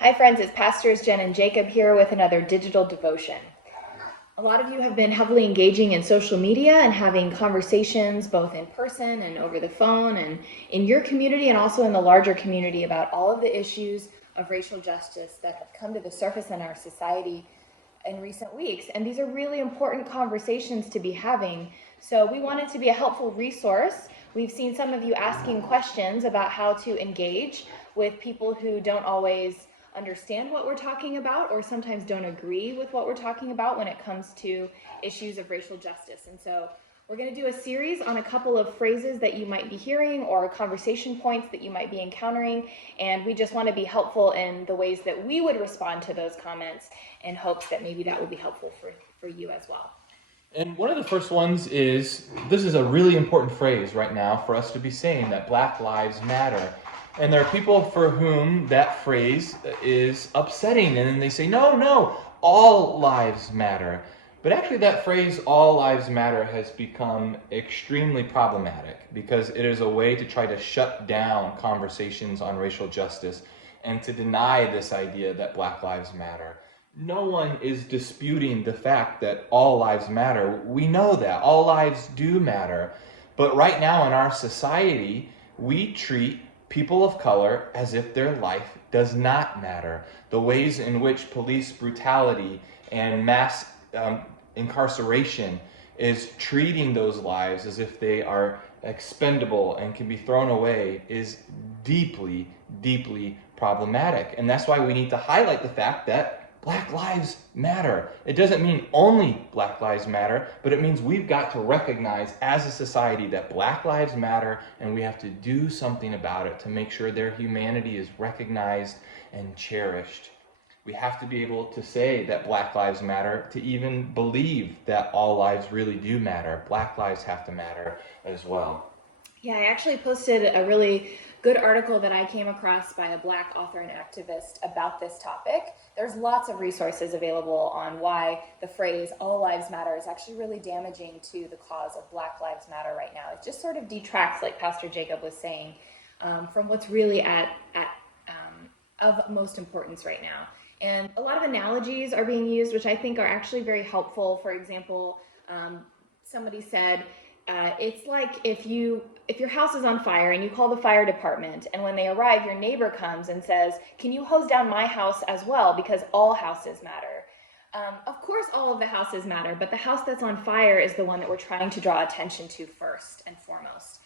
Hi friends, it's Pastors Jen and Jacob here with another digital devotion. A lot of you have been heavily engaging in social media and having conversations both in person and over the phone and in your community and also in the larger community about all of the issues of racial justice that have come to the surface in our society in recent weeks. And these are really important conversations to be having. So we wanted to be a helpful resource. We've seen some of you asking questions about how to engage with people who don't always understand what we're talking about or sometimes don't agree with what we're talking about when it comes to issues of racial justice. And so we're going to do a series on a couple of phrases that you might be hearing or conversation points that you might be encountering, and we just want to be helpful in the ways that we would respond to those comments in hopes that maybe that would be helpful for you as well. And one of the first ones is, this is a really important phrase right now for us to be saying, that Black Lives Matter. And there are people for whom that phrase is upsetting, and then they say, no, all lives matter. But actually that phrase, all lives matter, has become extremely problematic because it is a way to try to shut down conversations on racial justice and to deny this idea that Black lives matter. No one is disputing the fact that all lives matter. We know that all lives do matter. But right now in our society, we treat people of color as if their life does not matter. The ways in which police brutality and mass incarceration is treating those lives as if they are expendable and can be thrown away is deeply, deeply problematic. And that's why we need to highlight the fact that Black lives matter. It doesn't mean only Black lives matter, but it means we've got to recognize as a society that Black lives matter, and we have to do something about it to make sure their humanity is recognized and cherished. We have to be able to say that Black lives matter to even believe that all lives really do matter. Black lives have to matter as well. Yeah, I actually posted a really good article that I came across by a Black author and activist about this topic. There's lots of resources available on why the phrase all lives matter is actually really damaging to the cause of Black Lives Matter right now. It just sort of detracts, like Pastor Jacob was saying, from what's really of most importance right now. And a lot of analogies are being used, which I think are actually very helpful. For example, somebody said, it's like if your house is on fire and you call the fire department, and when they arrive, your neighbor comes and says, can you hose down my house as well, because all houses matter. Of course, all of the houses matter, but the house that's on fire is the one that we're trying to draw attention to first and foremost.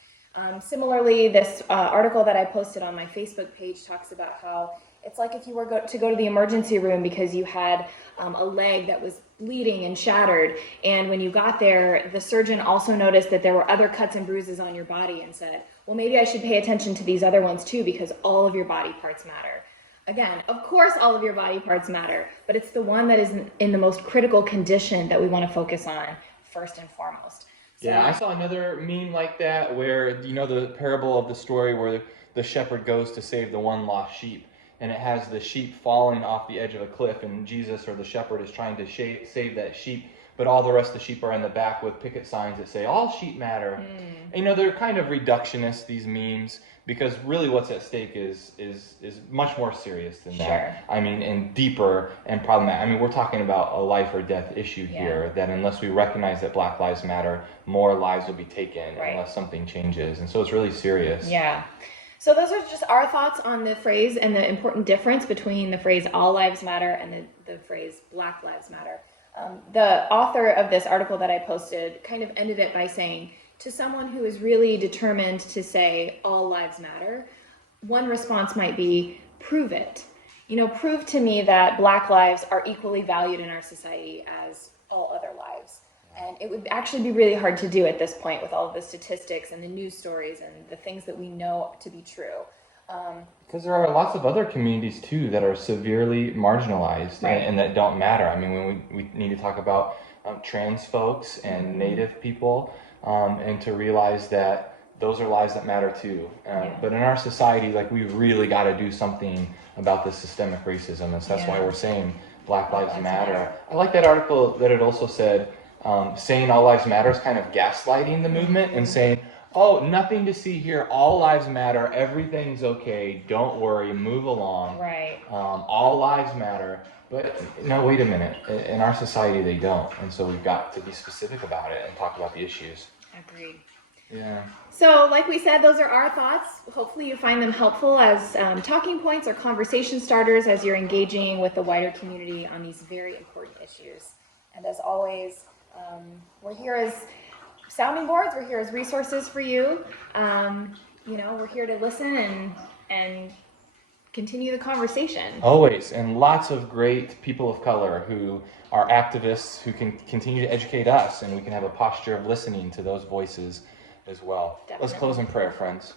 Similarly, this article that I posted on my Facebook page talks about how it's like if you were to go to the emergency room because you had a leg that was bleeding and shattered, and when you got there, the surgeon also noticed that there were other cuts and bruises on your body and said, well, maybe I should pay attention to these other ones too, because all of your body parts matter. Again, of course all of your body parts matter, but it's the one that is in the most critical condition that we want to focus on first and foremost. Yeah, I saw another meme like that where, the parable of the story where the shepherd goes to save the one lost sheep, and it has the sheep falling off the edge of a cliff, and Jesus or the shepherd is trying to save that sheep, but all the rest of the sheep are in the back with picket signs that say, all sheep matter. And, they're kind of reductionist, these memes, because really what's at stake is much more serious than that. I mean, and deeper and problematic. I mean, we're talking about a life or death issue here, that unless we recognize that Black lives matter, more lives will be taken unless something changes. And so it's really serious. Yeah. So those are just our thoughts on the phrase and the important difference between the phrase all lives matter and the phrase Black lives matter. The author of this article that I posted kind of ended it by saying, to someone who is really determined to say all lives matter, one response might be, prove it. Prove to me that Black lives are equally valued in our society as all other lives. And it would actually be really hard to do at this point with all of the statistics and the news stories and the things that we know to be true. Because there are lots of other communities too that are severely marginalized and that don't matter. I mean, when we need to talk about trans folks and Native people, and to realize that those are lives that matter too. But in our society, we've really got to do something about the systemic racism, and so that's why we're saying Black lives matter. I like that article that it also said, saying all lives matter is kind of gaslighting the movement and saying, oh, nothing to see here. All lives matter. Everything's okay. Don't worry. Move along. Right. All lives matter. But no, wait a minute. In our society, they don't. And so we've got to be specific about it and talk about the issues. Agreed. Yeah. So, like we said, those are our thoughts. Hopefully you find them helpful as talking points or conversation starters as you're engaging with the wider community on these very important issues. And as always, we're here as sounding boards. We're here as resources for you. We're here to listen and continue the conversation. Always. And lots of great people of color who are activists who can continue to educate us, and we can have a posture of listening to those voices as well. Definitely. Let's close in prayer, friends.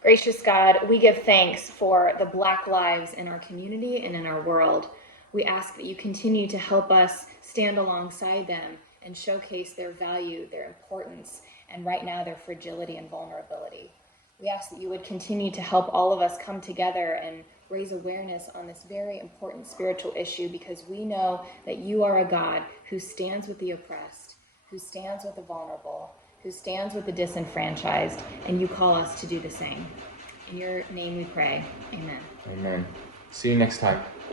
Gracious God, we give thanks for the Black lives in our community and in our world. We ask that you continue to help us stand alongside them and showcase their value, their importance, and right now their fragility and vulnerability. We ask that you would continue to help all of us come together and raise awareness on this very important spiritual issue, because we know that you are a God who stands with the oppressed, who stands with the vulnerable, who stands with the disenfranchised, and you call us to do the same. In your name we pray. Amen. Amen. See you next time.